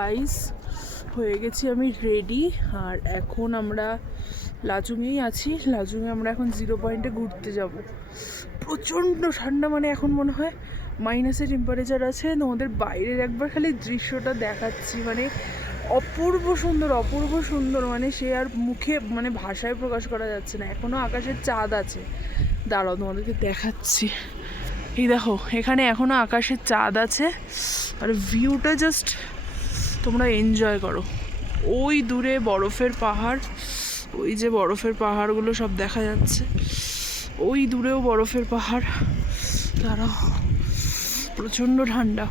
Guys, হয়ে গেছি আমি রেডি। আর এখন আমরা লাচুংয়েই আছি। লাচুংয়ে আমরা এখন 0 পয়েন্টে ঘুরতে যাব। প্রচণ্ড ঠান্ডা, মানে এখন মনে হয় মাইনাসে টেম্পারেচার আছে। তোমাদের বাইরের একবার খালি দৃশ্যটা দেখাচ্ছি, মানে অপূর্ব সুন্দর, অপূর্ব সুন্দর, মানে সে আর মুখে মানে ভাষায় প্রকাশ করা যাচ্ছে না। এখনও আকাশের চাঁদ আছে, দাঁড়াও তোমাদেরকে দেখাচ্ছি। এই দেখো, এখানে এখনও আকাশের চাঁদ আছে, আর ভিউটা জাস্ট তোমরা এনজয় করো। ওই দূরে বরফের পাহাড়, ওই যে বরফের পাহাড়গুলো সব দেখা যাচ্ছে, ওই দূরেও বরফের পাহাড়। দাঁড়াও, প্রচণ্ড ঠান্ডা।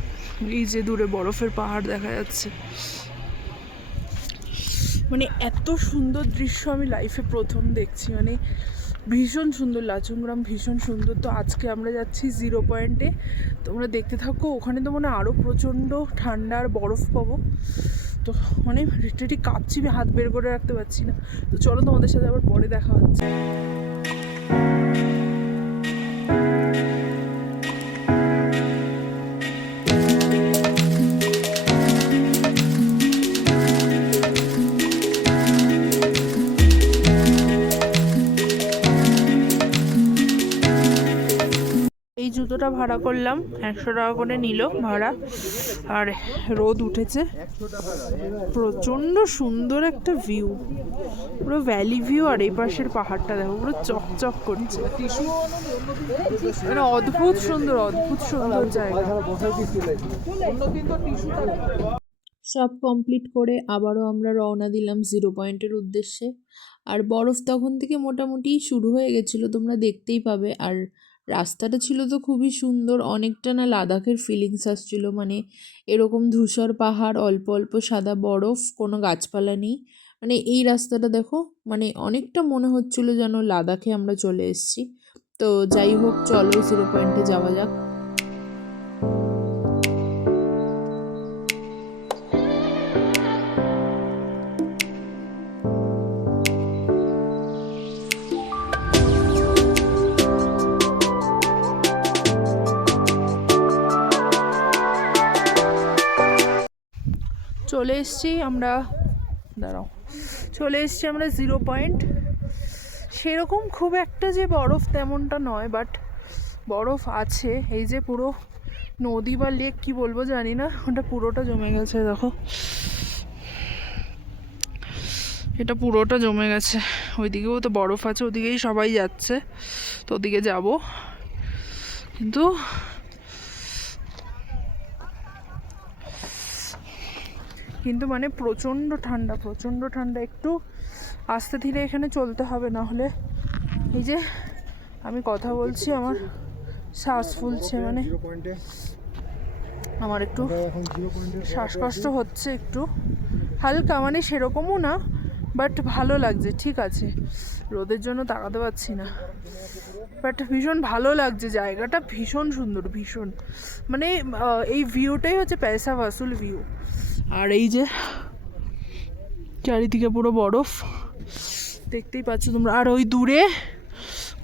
এই যে দূরে বরফের পাহাড় দেখা যাচ্ছে, মানে এত সুন্দর দৃশ্য আমি লাইফে প্রথম দেখছি। মানে ভীষণ সুন্দর, লাচুংগ্রাম ভীষণ সুন্দর। তো আজকে আমরা যাচ্ছি 0 পয়েন্টে, তোমরা দেখতে থাকো। ওখানে তো মানে আরও প্রচণ্ড ঠান্ডা আর বরফ পাবো। তো মানে লিটারেলি কাঁপছি, আমি হাত বের করে রাখতে পারছি না। তো চলো, তোমাদের সাথে আবার পরে দেখা হচ্ছে। এই জুতোটা ভাড়া করলাম, 100 টাকা করে নিল ভাড়া। আর রোদ উঠেছে, প্রচণ্ড সুন্দর একটা ভিউ, পুরো ভ্যালি ভিউ। আর এই পাশের পাহাড়টা দেখো, পুরো চকচক করছে, মানে অদ্ভুত সুন্দর, অদ্ভুত সুন্দর জায়গা। সব কমপ্লিট করে আবারও আমরা রওনা দিলাম 0 পয়েন্টের উদ্দেশ্যে। আর বরফ তখন থেকে মোটামুটি শুরু হয়ে গেছিলো, তোমরা দেখতেই পাবে। আর রাস্তাটা ছিল তো খুবই সুন্দর, অনেকটা না লাদাখের ফিলিংস আসছিল। মানে এরকম ধূসর পাহাড়, অল্প অল্প সাদা বরফ, কোনো গাছপালা নেই। মানে এই রাস্তাটা দেখো, মানে অনেকটা মনে হচ্ছিলো যেন লাদাখে আমরা চলে এসেছি। তো যাই হোক, চলো 0 পয়েন্টে যাওয়া যাক। চলে এসছি আমরা, দাঁড়াও, চলে এসছি আমরা 0 পয়েন্ট। সেরকম খুব একটা যে বরফ তেমনটা নয়, বাট বরফ আছে। এই যে পুরো নদী বা লেক কি বলবো জানি না, ওটা পুরোটা জমে গেছে। দেখো, এটা পুরোটা জমে গেছে। ওইদিকেও তো বরফ আছে, ওদিকেই সবাই যাচ্ছে, তো ওদিকে যাব। কিন্তু কিন্তু মানে প্রচণ্ড ঠান্ডা, প্রচণ্ড ঠান্ডা। একটু আস্তে ধীরে এখানে চলতে হবে, না হলে এই যে আমি কথা বলছি আমার শ্বাস ফুলছে, মানে আমার একটু শ্বাসকষ্ট হচ্ছে একটু হালকা, মানে সেরকমও না, বাট ভালো লাগছে, ঠিক আছে। রোদের জন্য তাকাতে পারছি না, বাট ভীষণ ভালো লাগছে, জায়গাটা ভীষণ সুন্দর, ভীষণ। মানে এই ভিউটাই হচ্ছে পয়সা ভাসুল ভিউ। আর এই যে চারিদিকে পুরো বরফ, দেখতেই পাচ্ছ তোমরা। আর ওই দূরে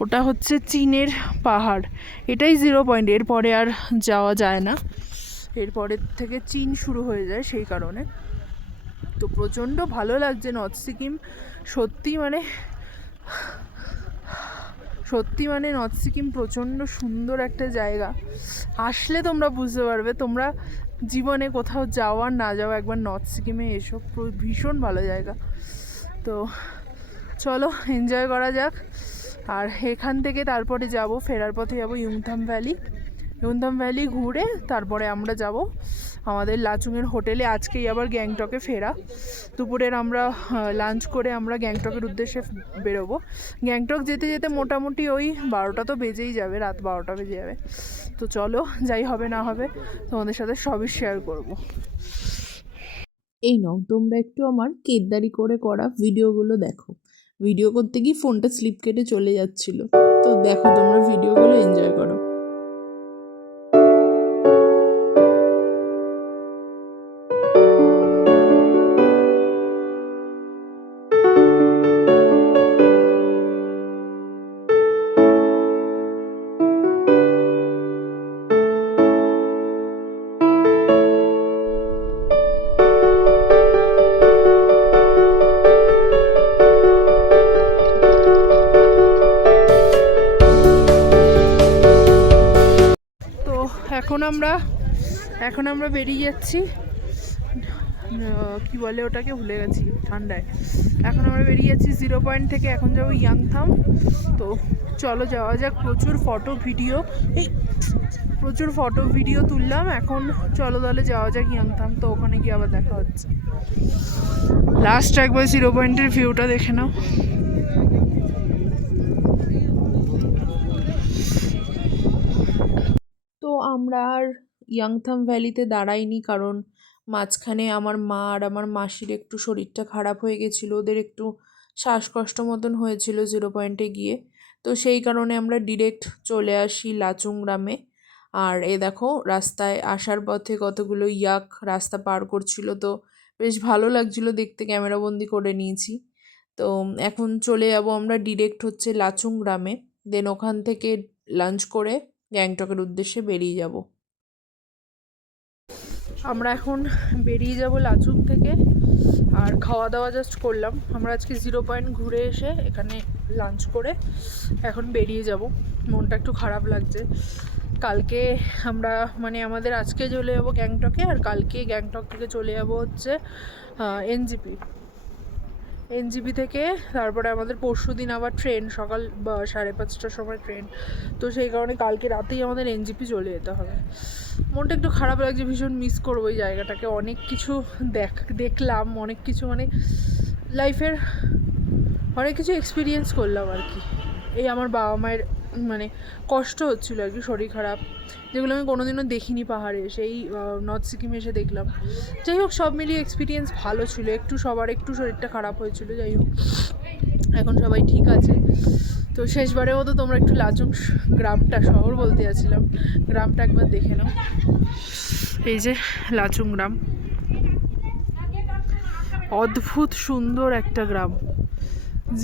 ওটা হচ্ছে চীনের পাহাড়। এটাই 0 পয়েন্ট, এরপরে আর যাওয়া যায় না, এরপরের থেকে চীন শুরু হয়ে যায়, সেই কারণে। তো প্রচণ্ড ভালো লাগছে নর্থ সিকিম, সত্যি মানে, সত্যি মানে নর্থ সিকিম প্রচণ্ড সুন্দর একটা জায়গা। আসলে তোমরা বুঝতে পারবে, তোমরা জীবনে কোথাও যাওয়ার না যাওয়া, একবার নর্থ সিকিমে এসো, ভীষণ ভালো জায়গা। তো চলো এনজয় করা যাক। আর এখান থেকে তারপরে যাব, ফেরার পথে যাব ইউমথাম ভ্যালি। ইউমথাম ভ্যালি ঘুরে তারপরে আমরা যাব আমাদের লাচুংয়ের হোটেলে। আজকেই আবার গ্যাংটকে ফেরা। দুপুরের আমরা লাঞ্চ করে আমরা গ্যাংটকের উদ্দেশ্যে বেরোবো। গ্যাংটক যেতে যেতে মোটামুটি ওই 12টা তো বেজেই যাবে, রাত 12টা বেজে যাবে। তো চলো, যাই হবে না হবে তোমাদের সাথে সবই শেয়ার করব। এই নাও, তোমরা একটু আমার কেদারি করে করা ভিডিওগুলো দেখো। ভিডিও করতে গিয়ে ফোনটা স্লিপ কেটে চলে যাচ্ছিল, তো দেখো তোমরা ভিডিওগুলো এনজয় করো। এখন আমরা বেরিয়ে যাচ্ছি, কি বলে ওটাকে ভুলে গেছি ঠান্ডায়। এখন আমরা বেরিয়ে যাচ্ছি 0 পয়েন্ট থেকে, এখন যাবো ইয়াংথাম। তো চলো যাওয়া যাক। প্রচুর ফটো ভিডিও তুললাম, এখন চলো তাহলে যাওয়া যাক ইয়াংথাম। তো ওখানে গিয়ে আবার দেখা হচ্ছে। লাস্ট একবার 0 পয়েন্টের ভিউটা দেখে নাও। তো আমরা আর ইয়াংথাম ভ্যালিতে দাঁড়াইনি, কারণ মাঝখানে আমার মা আর আমার মাসির একটু শরীরটা খারাপ হয়ে গেছিলো, ওদের একটু শ্বাসকষ্ট মতন হয়েছিল 0 পয়েন্টে গিয়ে। তো সেই কারণে আমরা ডিরেক্ট চলে আসি লাচুং গ্রামে। আর দেখো রাস্তায় আসার পথে কতগুলো ইয়াক রাস্তা পার করছিল, তো বেশ ভালো লাগছিলো দেখতে, ক্যামেরাবন্দি করে নিয়েছি। তো এখন চলে যাবো আমরা ডিরেক্ট হচ্ছে লাচুং গ্রামে, দেন ওখান থেকে লাঞ্চ করে গ্যাংটকের উদ্দেশ্যে বেরিয়ে যাব। আমরা এখন বেরিয়ে যাব লাচুং থেকে, আর খাওয়া দাওয়া জাস্ট করলাম। আমরা আজকে 0 পয়েন্ট ঘুরে এসে এখানে লাঞ্চ করে এখন বেরিয়ে যাব। মনটা একটু খারাপ লাগছে। কালকে আমরা আমাদের আজকে চলে যাবো গ্যাংটকে, আর কালকে গ্যাংটক থেকে চলে যাব হচ্ছে এনজিপি থেকে। তারপরে আমাদের পরশু দিন আবার ট্রেন, সকাল 5:30টার সময় ট্রেন। তো সেই কারণে কালকে রাতেই আমাদের এনজিপি চলে যেতে হবে। মনটা একটু খারাপ লাগছে, ভীষণ মিস করবো এই জায়গাটাকে। অনেক কিছু দেখলাম, অনেক কিছু লাইফের অনেক কিছু এক্সপিরিয়েন্স করলাম আর কি। এই আমার বাবা মায়ের কষ্ট হচ্ছিলো আর কি, শরীর খারাপ, যেগুলো আমি কোনোদিনও দেখিনি পাহাড়ে, সেই নর্থ সিকিমে এসে দেখলাম। যাই হোক, সব মিলিয়ে এক্সপিরিয়েন্স ভালো ছিল। সবার একটু শরীরটা খারাপ হয়েছিল, যাই হোক এখন সবাই ঠিক আছে। তো শেষবারের মতো তোমরা একটু লাচুং গ্রামটা, শহর বলতে যাচ্ছিলাম, গ্রামটা একবার দেখে নাও। এই যে লাচুং গ্রাম, অদ্ভুত সুন্দর একটা গ্রাম।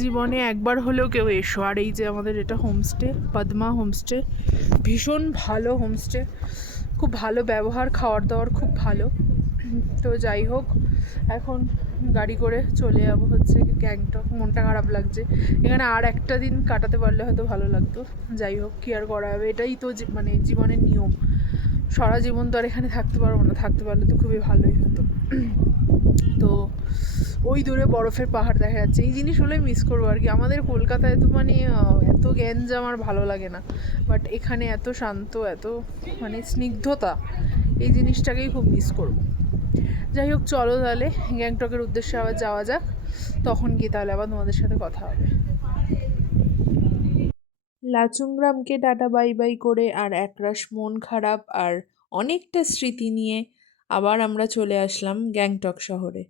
জীবনে একবার হলেও কেউ এসো। আর এই যে আমাদের এটা হোমস্টে, পদ্মা হোমস্টে, ভীষণ ভালো হোমস্টে, খুব ভালো ব্যবহার, খাওয়ার দাওয়ার খুব ভালো। তো যাই হোক, এখন গাড়ি করে চলে যাবো হচ্ছে গ্যাংটক। মনটা খারাপ লাগছে, এখানে আর একটা দিন কাটাতে পারলে হয়তো ভালো লাগতো। যাই হোক, কি আর করা যাবে, এটাই তো জীবনের নিয়ম। সারা জীবন তো আর এখানে থাকতে পারবো না, থাকতে পারলে তো খুবই ভালোই হতো। তো ওই দূরে বরফের পাহাড় দেখা যাচ্ছে, এই জিনিসগুলোই মিস করবো আর কি। আমাদের কলকাতায় তো এত গ্যাঞ্জাম আর ভালো লাগে না, বাট এখানে এত শান্ত, এত স্নিগ্ধতা, এই জিনিসটাকেই খুব মিস করব। যাই হোক, চলো তাহলে গ্যাংটকের উদ্দেশ্যে আবার যাওয়া যাক, তখন গিয়ে তাহলে আবার তোমাদের সাথে কথা হবে। লাচুং গ্রামকে টাটা বাই বাই করে আর একরাশ মন খারাপ আর অনেকটা স্মৃতি নিয়ে আবার আমরা চলে আসলাম গ্যাংটক শহরে।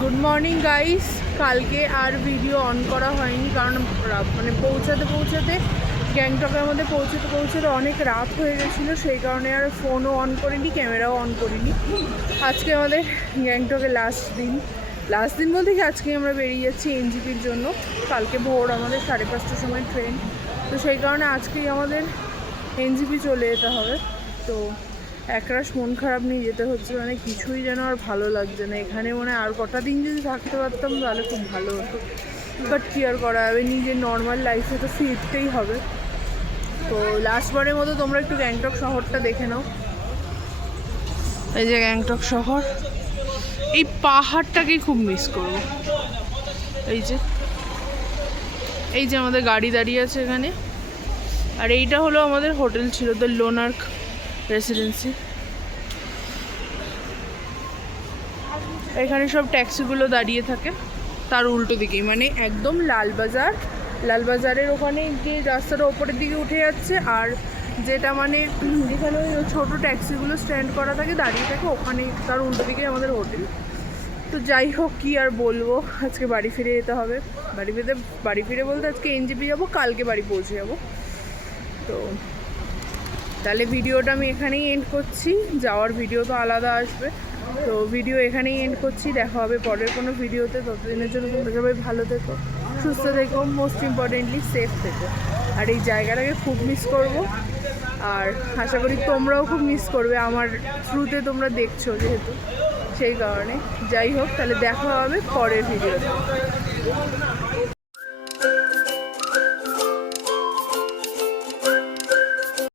Good morning guys. কালকে আর ভিডিও অন করা হয়নি, কারণ পৌঁছাতে গ্যাংটকের মধ্যে পৌঁছাতে অনেক রাত হয়ে গেছিলো, সেই কারণে আর ফোনও অন করিনি, ক্যামেরাও অন করিনি। আজকে আমাদের গ্যাংটকের লাস্ট দিন বলতে কি, আজকে আমরা বেরিয়ে যাচ্ছি এনজিপির জন্য। কালকে ভোর আমাদের 5:30টার সময় ট্রেন, তো সেই কারণে আজকেই আমাদের এনজিপি চলে যেতে হবে। তো একরাশ মন খারাপ নিয়ে যেতে হচ্ছে, কিছুই যেন আর ভালো লাগছে না এখানে। আর কটা দিন যদি থাকতে পারতাম তাহলে খুব ভালো হতো, বাট কি আর করা যাবে, নিজের নর্মাল লাইফে তো ফিরতেই হবে। তো লাস্টবারের মতো তোমরা একটু গ্যাংটক শহরটা দেখে নাও। এই যে গ্যাংটক শহর, এই পাহাড়টাকেই খুব মিস করব। এই যে আমাদের গাড়ি দাঁড়িয়ে আছে এখানে, আর এইটা হলো আমাদের হোটেল ছিল, দ্য লোনার্ক রেসিডেন্সি। এখানে সব ট্যাক্সিগুলো দাঁড়িয়ে থাকে তার উল্টো দিকেই, একদম লালবাজারের ওখানে যে রাস্তাটা ওপরের দিকে উঠে যাচ্ছে, আর যেটা এখানে ওই ছোটো ট্যাক্সিগুলো স্ট্যান্ড করা থাকে, দাঁড়িয়ে থাকে, ওখানে তার উল্টো দিকেই আমাদের হোটেল। তো যাই হোক, কি আর বলবো, আজকে বাড়ি ফিরে যেতে হবে। বাড়ি ফিরে বলতে আজকে এনজিপি যাবো, কালকে বাড়ি পৌঁছে যাবো। তো তাহলে ভিডিওটা আমি এখানেই এন্ড করছি, যাওয়ার ভিডিও তো আলাদা আসবে। তো ভিডিও এখানেই এন্ড করছি, দেখা হবে পরের কোনো ভিডিওতে। ততদিনের জন্য তোমরা সবাই ভালো থেকো, সুস্থ থেকো, মোস্ট ইম্পর্টেন্টলি সেফ থেকো। আর এই জায়গাটাকে খুব মিস করব, আর আশা করি তোমরাও খুব মিস করবে, আমার থ্রুতে তোমরা দেখছো যেহেতু, সেই কারণে। যাই হোক, তাহলে দেখা হবে পরের ভিডিওতে।